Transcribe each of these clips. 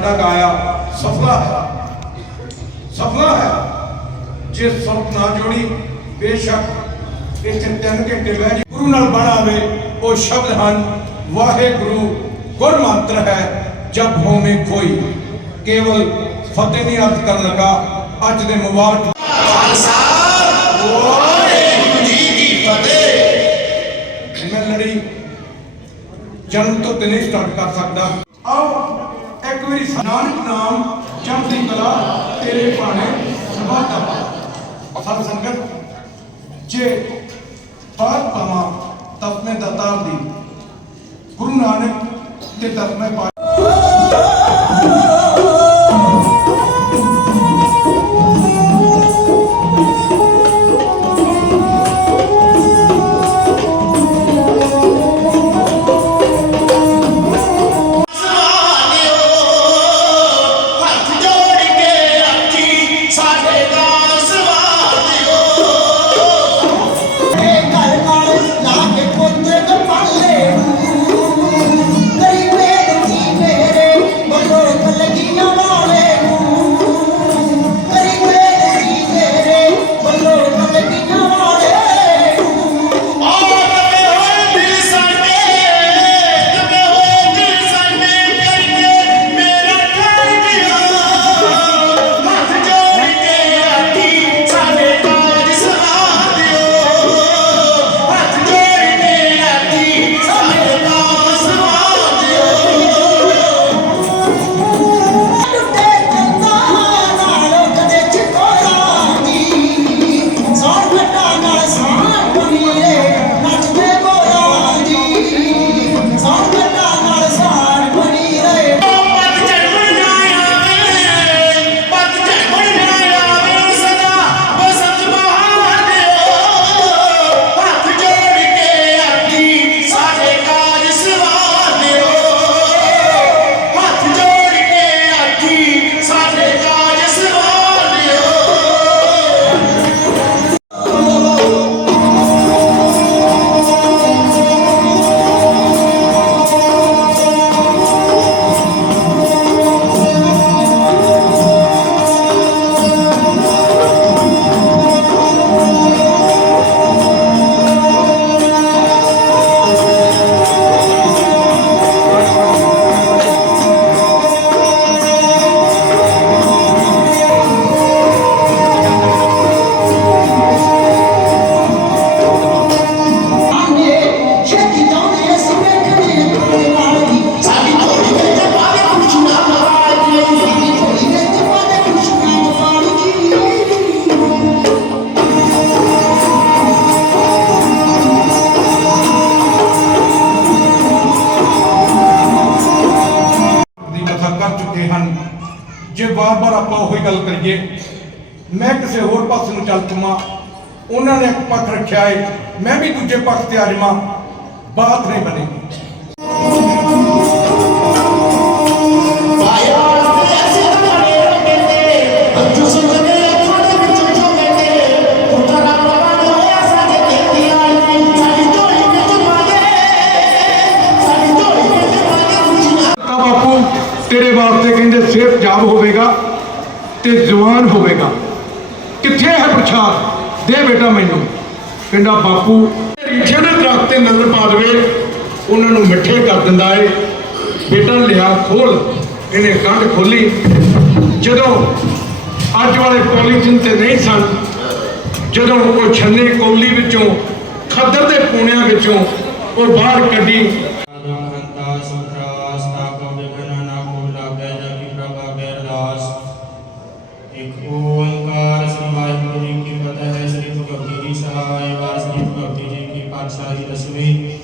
ਸਾਡਾ ਗਾਇਆ ਸਫਲਾ ਹੈ। ਸਫਲਾ ਹੈ। ਜੇ ਸੁਰਤ ਨਾ ਜੋੜੀ ਬੇਸ਼ੱਕ ਇੱਥੇ ਤਿੰਨ ਘੰਟੇ ਬਹਿ ਜੀ ਗੁਰੂ ਨਾਲ ਬਣ ਆਵੇ ਉਹ ਸ਼ਬਦ ਹਨ ਵਾਹਿਗੁਰੂ ਗੁਰ ਮੰਤਰ ਹੈ ਜਬ ਹੋਵੇਂ ਕੋਈ। ਕੇਵਲ ਫਤਿਹ ਨਹੀਂ ਅਰਥ ਕਰਨ ਲੱਗਾ ਅੱਜ ਦੇ ਮੁਬਾਰਕ। ਖਾਲਸਾ। ਵਾਹਿਗੁਰੂ ਜੀ ਕੀ ਫਤਿਹ। ਮੈਂ ਲੜੀ ਜਨਮ ਤੋਂ ਤੇ ਨਹੀਂ ਸਟਾਰਟ ਕਰ ਸਕਦਾ। ਆਓ ਇੱਕ ਵਾਰੀ ਨਾਨਕ ਨਾਮ ਜਪਦੀ ਕਲਾ, ਤੇਰੇ ਭਾਣੇ ਸਭਾ ਸਤ ਸੰਗਤ, ਜੇ ਬਾਤ ਪਮਾ ਤਪਨੇ ਦਤਾਰ ਦੀ। ਗੁਰੂ ਨਾਨਕ ਤੇ ਤਪਨੇ ਵਾਰ-ਵਾਰ ਆਪਾਂ ਉਹੀ ਗੱਲ ਕਰੀਏ। ਮੈਂ ਕਿਸੇ ਹੋਰ ਪਾਸੇ ਨੂੰ ਚੱਲ ਪਵਾਂ ਉਹਨਾਂ ਨੇ ਇੱਕ ਪੱਖ ਰੱਖਿਆ ਏ। ਮੈਂ ਵੀ ਦੂਜੇ ਪੱਖ ਤੇ ਆ ਜਾਵਾਂ। ਬਾਤ ਨਹੀਂ ਬਣੇਗੀ ਤੇਰੇ ਵਾਸਤੇ ਕਹਿੰਦੇ ਸਿਹਤ ਜਾਬ ਹੋਵੇਗਾ। ਤੇ ਜਵਾਨ ਹੋਵੇਗਾ। ਕਿੱਥੇ ਹੈ ਪ੍ਰਸ਼ਾਦ? ਦੇ ਬੇਟਾ ਮੈਨੂੰ। ਕਹਿੰਦਾ, ਬਾਪੂ ਜਿਹੜੇ ਦਰਖਤ ਤੇ ਨਜ਼ਰ ਪਾ ਦੇਵੇ, ਉਹਨਾਂ ਨੂੰ ਮਿੱਠੇ ਕਰ ਦਿੰਦਾ ਏ। ਬੇਟਾ ਲਿਆ ਖੋਲ, ਇਹਨੇ ਕੰਧ ਖੋਲੀ। ਜਦੋਂ ਅੱਜ ਵਾਲੇ ਪੋਲੀਥੀਨ ਤੇ ਨਹੀਂ ਸਨ, ਜਦੋਂ ਉਹ ਛੰਨੇ ਕੋਲੀ ਵਿੱਚੋਂ, ਖੱਦਰ ਦੇ ਪੂਣਿਆਂ ਵਿੱਚੋਂ ਉਹ ਬਾਹਰ ਕੱਢੀ ਪਾਤਸ਼ਾਹੀ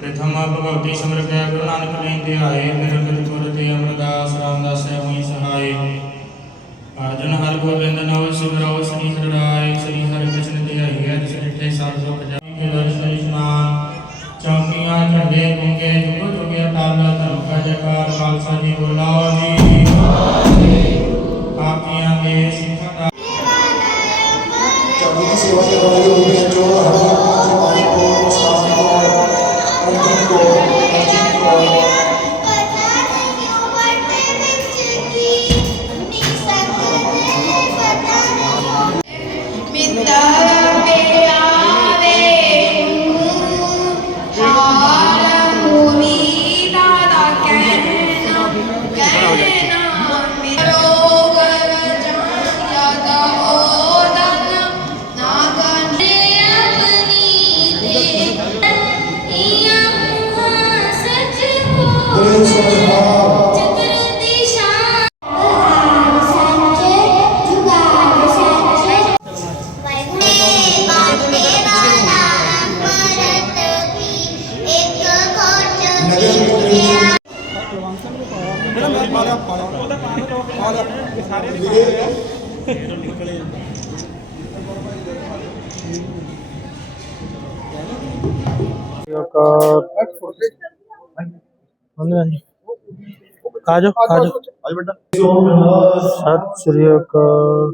ਪ੍ਰਥਮ ਭਗਵਤੀ ਸਿਮਰ ਕੈ ਗੁਰੂ ਨਾਨਕ ਲੈਂਦੇ ਆਏ ਮੇਰੇ ਗੁਰ ਤੇ ਅਮਰਦਾਸ ਰਾਮਦਾਸ ਹੈ ਹੋਈ ਸਹਾਇ ਅਰਜਨ ਹਰਿ ਗੋਬਿੰਦ ਨਵ ਸਿਮਰੋ ਸ੍ਰੀ ਹਰਿ ਸ੍ਰੀ ਹਰਿ ਕ੍ਰਿਸ਼ਨ ਧਿਆਈ ਹੈ, ਜਿਸ ਰਿਠੇ ਸਭ ਦੁਖ ਜਾਈ ਕੇ ਦਰਸ਼ਨ ਇਸ਼ਨਾਨ ਚੌਕੀਆਂ, ਝੰਡੇ ਗੁੰਗੇ ਜੁਗ ਜੁਗੇ ਟਾਲ ਧਰਮ ਕਾ ਜਕਾਰ, ਖਾਲਸਾ ਜੀ ਬੋਲਾਓ ਜੀ। ਆਪੀਆਂ ਦੇ ਸਿੱਖਾਂ ਦਾ ਚੌਕੀ ਸੇਵਾ ਕਰਨ ਵਾਲੇ ਉਹ ਹਾਂਜੀ ਹਾਂਜੀ ਆ ਜਾਓ ਆ ਜਾਓ ਅੱਜ ਬੇਟਾ ਸਤਿ ਸ੍ਰੀ ਅਕਾਲ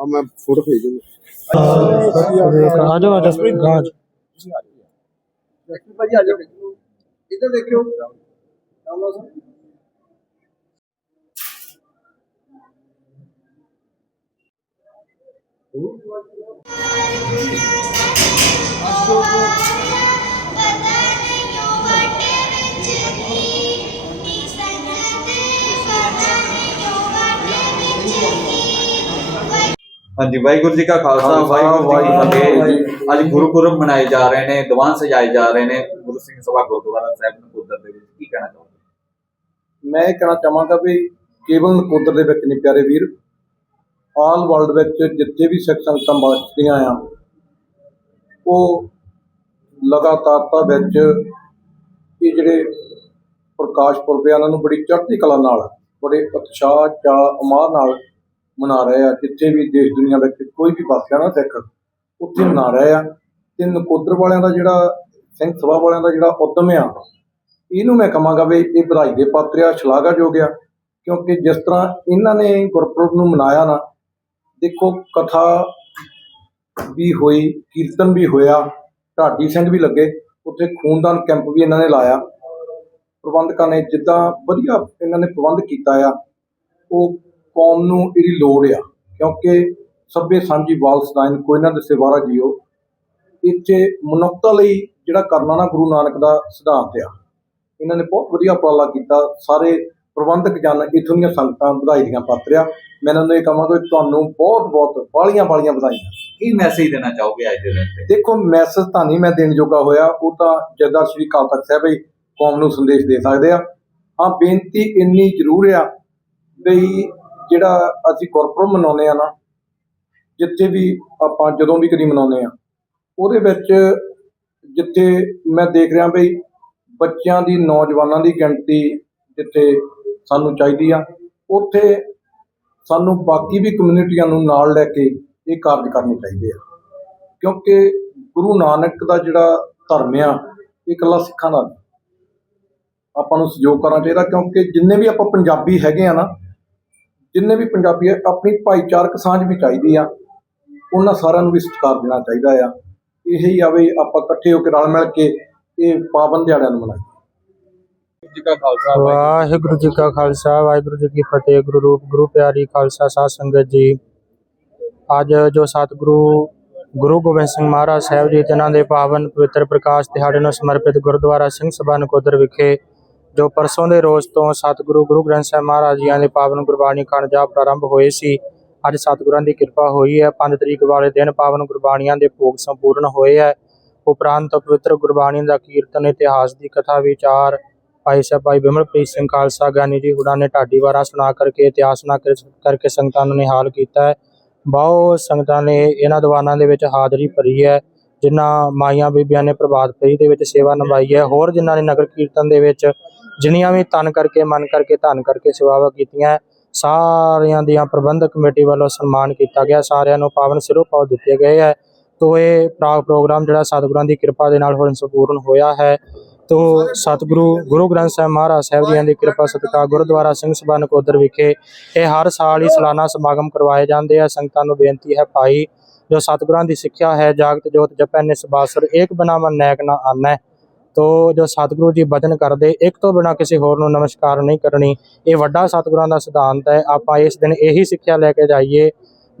ਆ ਮੈਂ ਫੋਟੋ ਭੇਜ ਦਿੰਦਾ ਸਤਿ ਸ੍ਰੀ ਅਕਾਲ ਆ ਜਾਓ ਜਸਪ੍ਰੀਤ ਗਾਜ ਭਾਜੀ ਆ ਜਾਓ ਇੱਧਰ ਦੇਖਿਓ ਹਾਂਜੀ ਵਾਹਿਗੁਰੂ ਜੀ ਕਾ ਖਾਲਸਾ ਵਾਹਿਗੁਰੂ ਜੀ ਕੀ ਫਤਿਹ। ਅੱਜ ਗੁਰਪੁਰਬ ਮਨਾਏ ਜਾ ਰਹੇ ਨੇ ਦੀਵਾਨ ਸਜਾਏ ਜਾ ਰਹੇ ਨੇ। ਗੁਰੂ ਸਿੰਘ ਸਭਾ ਗੁਰਦੁਆਰਾ ਸਾਹਿਬ ਨਕੋਦਰ ਦੇ ਵਿੱਚ ਕੀ ਕਹਿਣਾ ਚਾਹੁੰਦੇ ਮੈਂ ਇਹ ਕਹਿਣਾ ਚਾਹਾਂਗਾ ਵੀ ਕੇਵਲ ਨਕੋਦਰ ਦੇ ਵਿੱਚ ਨਹੀਂ ਪਿਆਰੇ ਵੀਰ ਆਲ ਵਰਲਡ ਵਿੱਚ ਜਿੱਥੇ ਵੀ ਸਿੱਖ ਸੰਗਤਾਂ ਵਸਦੀਆਂ ਆ, ਉਹ ਲਗਾਤਾਰਤਾ ਵਿੱਚ ਇਹ ਜਿਹੜੇ ਪ੍ਰਕਾਸ਼ ਪੁਰਬ ਆ ਉਹਨਾਂ ਨੂੰ ਬੜੀ ਚੜ੍ਹਦੀ ਕਲਾ ਨਾਲ, ਬੜੇ ਉਤਸ਼ਾਹ ਚਾਅ ਉਮਾਦ ਨਾਲ ਮਨਾ ਰਹੇ ਆ। ਜਿੱਥੇ ਵੀ ਦੇਸ਼ ਦੁਨੀਆ ਵਿੱਚ ਕੋਈ ਵੀ ਵਸਦਾ ਨਾ ਸਿੱਖ, ਉੱਥੇ ਮਨਾ ਰਹੇ ਆ। ਤੇ ਨਕੋਦਰ ਵਾਲਿਆਂ ਦਾ ਜਿਹੜਾ, ਸਿੰਘ ਸਭਾ ਵਾਲਿਆਂ ਦਾ ਜਿਹੜਾ ਉਦਮ ਆ, ਇਹਨੂੰ ਮੈਂ ਕਹਾਂਗਾ ਵੀ ਇਹ ਵਧਾਈ ਦੇ ਪਾਤਰ ਆ, ਸ਼ਲਾਘਾਯੋਗ ਆ। ਕਿਉਂਕਿ ਜਿਸ ਤਰ੍ਹਾਂ ਇਹਨਾਂ ਨੇ ਗੁਰਪੁਰਬ ਨੂੰ ਮਨਾਇਆ ਨਾ ਦੇਖੋ, ਕਥਾ ਵੀ ਹੋਈ, ਕੀਰਤਨ ਵੀ ਹੋਇਆ, ਢਾਡੀ ਸਿੰਘ ਵੀ ਲੱਗੇ, ਉੱਥੇ ਖੂਨਦਾਨ ਕੈਂਪ ਵੀ ਇਹਨਾਂ ਨੇ ਲਾਇਆ। ਪ੍ਰਬੰਧਕਾਂ ਨੇ ਜਿੱਦਾਂ ਵਧੀਆ ਇਹਨਾਂ ਨੇ ਪ੍ਰਬੰਧ ਕੀਤਾ ਆ, ਉਹ ਕੌਮ ਨੂੰ ਇਹਦੀ ਲੋੜ ਆ, ਕਿਉਂਕਿ ਸਭੇ ਸਾਂਝੀ ਵਾਲ ਸਦਾਇਨ ਕੋਈ ਨਾ ਦਿਸੇ ਵਾਰਾ ਜੀਓ। ਇੱਥੇ ਮਨੁੱਖਤਾ ਲਈ ਜਿਹੜਾ ਕਰਨਾ ਨਾ ਗੁਰੂ ਨਾਨਕ ਦਾ ਸਿਧਾਂਤ ਆ। ਇਹਨਾਂ ਨੇ ਬਹੁਤ ਵਧੀਆ ਉਪਰਾਲਾ ਕੀਤਾ, ਸਾਰੇ ਪ੍ਰਬੰਧਕ ਜਨ ਇੱਥੋਂ ਦੀਆਂ ਸੰਗਤਾਂ ਵਧਾਈ ਦੀਆਂ ਪਾਤਰ ਆ ਮੈਂ ਇਹਨਾਂ ਨੂੰ ਇਹ ਕਹਾਂਗਾ ਕਿ ਤੁਹਾਨੂੰ ਬਹੁਤ ਬਹੁਤ ਬਾਲੀਆਂ ਬਾਲੀਆਂ ਵਧਾਈਆਂ। ਕੀ ਮੈਸੇਜ ਦੇਣਾ ਚਾਹੋਗੇ ਅੱਜ ਦੇ ਦਿਨ ਤੇ? ਦੇਖੋ ਮੈਸੇਜ ਤਾਂ ਨਹੀਂ ਮੈਂ ਦੇਣ ਜੋਗਾ ਹੋਇਆ। ਉਹ ਤਾਂ ਜੱਦਾ ਸ੍ਰੀ ਅਕਾਲ ਤਖਤ ਸਾਹਿਬ ਹੀ ਕੌਮ ਨੂੰ ਸੰਦੇਸ਼ ਦੇ ਸਕਦੇ ਆ। ਹਾਂ ਬੇਨਤੀ ਇੰਨੀ ਜ਼ਰੂਰ ਆ ਵੀ ਜਿਹੜਾ ਅਸੀਂ ਗੁਰਪੁਰਬ ਮਨਾਉਂਦੇ ਆ ਨਾ ਜਿੱਥੇ ਵੀ ਆਪਾਂ ਜਦੋਂ ਵੀ ਕਦੀ ਮਨਾਉਂਦੇ ਆ ਉਹਦੇ ਵਿੱਚ ਜਿੱਥੇ ਮੈਂ ਦੇਖ ਰਿਹਾ ਵੀ ਬੱਚਿਆਂ ਦੀ ਨੌਜਵਾਨਾਂ ਦੀ ਗਿਣਤੀ ਜਿੱਥੇ ਸਾਨੂੰ ਚਾਹੀਦੀ ਆ। ਉੱਥੇ ਸਾਨੂੰ ਬਾਕੀ ਵੀ ਕਮਿਊਨਿਟੀਆਂ ਨੂੰ ਨਾਲ ਲੈ ਕੇ ਇਹ ਕਾਰਜ ਕਰਨੇ ਚਾਹੀਦੇ ਆ। ਕਿਉਂਕਿ ਗੁਰੂ ਨਾਨਕ ਦਾ ਜਿਹੜਾ ਧਰਮ ਆ, ਇਹ ਇਕੱਲਾ ਸਿੱਖਾਂ ਦਾ ਆਪਾਂ ਨੂੰ ਸਹਿਯੋਗ ਕਰਨਾ ਚਾਹੀਦਾ ਕਿਉਂਕਿ ਜਿੰਨੇ ਵੀ ਆਪਾਂ ਪੰਜਾਬੀ ਹੈਗੇ ਆ ਨਾ, ਜਿੰਨੇ ਵੀ ਪੰਜਾਬੀ ਆ, ਆਪਣੀ ਭਾਈਚਾਰਕ ਸਾਂਝ ਵੀ ਚਾਹੀਦੀ ਆ। ਉਹਨਾਂ ਸਾਰਿਆਂ ਨੂੰ ਵੀ ਸਤਿਕਾਰ ਦੇਣਾ ਚਾਹੀਦਾ ਆ। ਇਹੀ ਆ ਵੀ ਆਪਾਂ ਇਕੱਠੇ ਹੋ ਕੇ ਰਲ ਮਿਲ ਕੇ ਇਹ ਪਾਵਨ ਦਿਹਾੜਿਆਂ ਨੂੰ ਮਨਾਈਏ। ਜੀ ਕਾ ਖਾਲਸਾ, ਵਾਹਿਗੁਰੂ ਜੀ ਕਾ ਖਾਲਸਾ, ਵਾਹਿਗੁਰੂ ਜੀ ਕੀ ਫਤਿਹ, ਗੁਰੂ ਰੂਪ, ਗੁਰੂ ਪਿਆਰੀ ਖਾਲਸਾ ਸਾਧ ਸੰਗਤ ਜੀ। ਅੱਜ ਜੋ ਸਤਿਗੁਰੂ ਗੁਰੂ ਗੋਬਿੰਦ ਸਿੰਘ ਮਹਾਰਾਜ ਸਾਹਿਬ ਜੀ, ਜਿਨ੍ਹਾਂ ਦੇ ਪਾਵਨ ਪਵਿੱਤਰ ਪ੍ਰਕਾਸ਼ ਦਿਹਾੜੇ ਨੂੰ ਸਮਰਪਿਤ ਗੁਰਦੁਆਰਾ ਸਿੰਘ ਸਭਾ ਨਕੋਦਰ ਵਿਖੇ, ਜੋ ਪਰਸੋਂ ਦੇ ਰੋਜ਼ ਤੋਂ ਸਤਿਗੁਰੂ ਗੁਰੂ ਗ੍ਰੰਥ ਸਾਹਿਬ ਮਹਾਰਾਜ ਜੀਆਂ ਦੇ ਪਾਵਨ ਗੁਰਬਾਣੀ ਖੰਡ ਜਾ ਪ੍ਰਾਰੰਭ ਹੋਏ ਸੀ, ਅੱਜ ਸਤਿਗੁਰਾਂ ਦੀ ਕਿਰਪਾ ਹੋਈ ਹੈ। 5 ਤਰੀਕ ਵਾਲੇ ਦਿਨ ਪਾਵਨ ਗੁਰਬਾਣੀਆਂ ਦੇ ਭੋਗ ਸੰਪੂਰਨ ਹੋਏ ਹੈ। ਉਪਰੰਤ ਪਵਿੱਤਰ ਗੁਰਬਾਣੀ ਦਾ ਕੀਰਤਨ, ਇਤਿਹਾਸ ਦੀ ਕਥਾ, ਵਿਚਾਰ ਭਾਈ ਸਾਹਿਬ ਭਾਈ ਬਿਮਲਪ੍ਰੀਤ ਸਿੰਘ ਖਾਲਸਾ, ਗਿਆਨੀ ਜੀ ਹੁਣਾਂ ਨੇ ਢਾਡੀ ਵਾਰਾਂ ਸੁਣਾ ਕਰਕੇ, ਇਤਿਹਾਸ ਸੁਣਾ ਕਰਕੇ ਸੰਗਤਾਂ ਨੂੰ ਨਿਹਾਲ ਕੀਤਾ ਹੈ। ਬਹੁਤ ਸੰਗਤਾਂ ਨੇ ਇਹਨਾਂ ਦੀਵਾਨਾਂ ਦੇ ਵਿੱਚ ਹਾਜ਼ਰੀ ਭਰੀ ਹੈ, ਜਿਨ੍ਹਾਂ ਮਾਈਆਂ ਬੀਬੀਆਂ ਨੇ ਪ੍ਰਭਾਤ ਫੇਰੀ ਦੇ ਵਿੱਚ ਸੇਵਾ ਨਿਭਾਈ ਹੈ, ਹੋਰ ਜਿਨ੍ਹਾਂ ਨੇ ਨਗਰ ਕੀਰਤਨ ਦੇ ਵਿੱਚ ਜਿੰਨੀਆਂ ਵੀ ਤਨ ਕਰਕੇ, ਮਨ ਕਰਕੇ, ਧਨ ਕਰਕੇ ਸੇਵਾਵਾਂ ਕੀਤੀਆਂ ਸਾਰਿਆਂ ਦੀਆਂ ਪ੍ਰਬੰਧਕ ਕਮੇਟੀ ਵੱਲੋਂ ਸਨਮਾਨ ਕੀਤਾ ਗਿਆ, ਸਾਰਿਆਂ ਨੂੰ ਪਾਵਨ ਸਿਰੋਂ ਪਾਉ ਦਿੱਤੇ ਗਏ ਹੈ। ਤੋ ਇਹ ਪ੍ਰਾ- ਪ੍ਰੋਗਰਾਮ ਜਿਹੜਾ ਸਤਿਗੁਰਾਂ ਦੀ ਕਿਰਪਾ ਦੇ ਨਾਲ ਹੁਣ ਸੰਪੂਰਨ ਹੋਇਆ ਹੈ। ਤੋ ਸਤਿਗੁਰੂ, ਗੁਰੂ ਗ੍ਰੰਥ ਸਾਹਿਬ ਮਹਾਰਾਜ ਸਾਹਿਬ ਜੀਆਂ ਦੀ ਕਿਰਪਾ, ਸਦਕਾ ਗੁਰਦੁਆਰਾ ਸਿੰਘ ਸਭਾ ਨਕੋਦਰ ਵਿਖੇ ਇਹ ਹਰ ਸਾਲ ਹੀ ਸਾਲਾਨਾ ਸਮਾਗਮ ਕਰਵਾਏ ਜਾਂਦੇ ਆ। ਸੰਗਤਾਂ ਨੂੰ ਬੇਨਤੀ ਹੈ ਭਾਈ, ਜੋ ਸਤਿਗੁਰਾਂ ਦੀ ਸਿੱਖਿਆ ਹੈ, ਜਾਗਤ, ਜੋਤ, ਜਪੈ, ਨਿਸਬਾਸੁਰ, ਏਕ ਬਿਨਾ ਮਨ ਨੈਕ ਨਾ ਆਨੈ। ਤੋ ਜੋ ਸਤਿਗੁਰੂ ਜੀ ਬਚਨ ਕਰਦੇ, ਇੱਕ ਤੋਂ ਬਿਨਾ ਕਿਸੇ ਹੋਰ ਨੂੰ ਨਮਸਕਾਰ ਨਹੀਂ ਕਰਨੀ। ਇਹ ਵੱਡਾ ਸਤਿਗੁਰਾਂ ਦਾ ਸਿਧਾਂਤ ਹੈ। ਆਪਾਂ ਇਸ ਦਿਨ ਇਹੀ ਸਿੱਖਿਆ ਲੈ ਕੇ ਜਾਈਏ।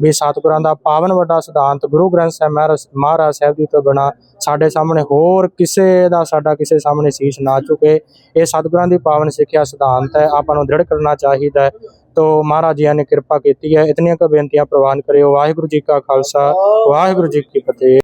ਵੀ ਸਤਿਗੁਰਾਂ ਦਾ ਪਾਵਨ ਵੱਡਾ ਸਿਧਾਂਤ ਗੁਰੂ ਗ੍ਰੰਥ ਸਾਹਿਬ ਮਹਾਰਾਜ ਸਾਹਿਬ ਜੀ ਤੋਂ ਬਿਨਾ ਸਾਡੇ ਸਾਹਮਣੇ ਹੋਰ ਕਿਸੇ ਦਾ ਸਾਡਾ ਕਿਸੇ ਸਾਹਮਣੇ ਸੀਸ ਨਾ ਝੁਕੇ ਇਹ ਸਤਿਗੁਰਾਂ ਦੀ ਪਾਵਨ ਸਿੱਖਿਆ ਸਿਧਾਂਤ ਹੈ, ਆਪਾਂ ਨੂੰ ਦ੍ਰਿੜ ਕਰਨਾ ਚਾਹੀਦਾ ਹੈ। ਤੋ ਮਹਾਰਾਜ ਜੀ ਨੇ ਕਿਰਪਾ ਕੀਤੀ ਹੈ, ਇਤਨੀਆਂ ਕੁ ਬੇਨਤੀਆਂ ਪ੍ਰਵਾਨ ਕਰਿਓ। ਵਾਹਿਗੁਰੂ ਜੀ ਕਾ ਖਾਲਸਾ, ਵਾਹਿਗੁਰੂ ਜੀ ਕੀ ਫਤਿਹ।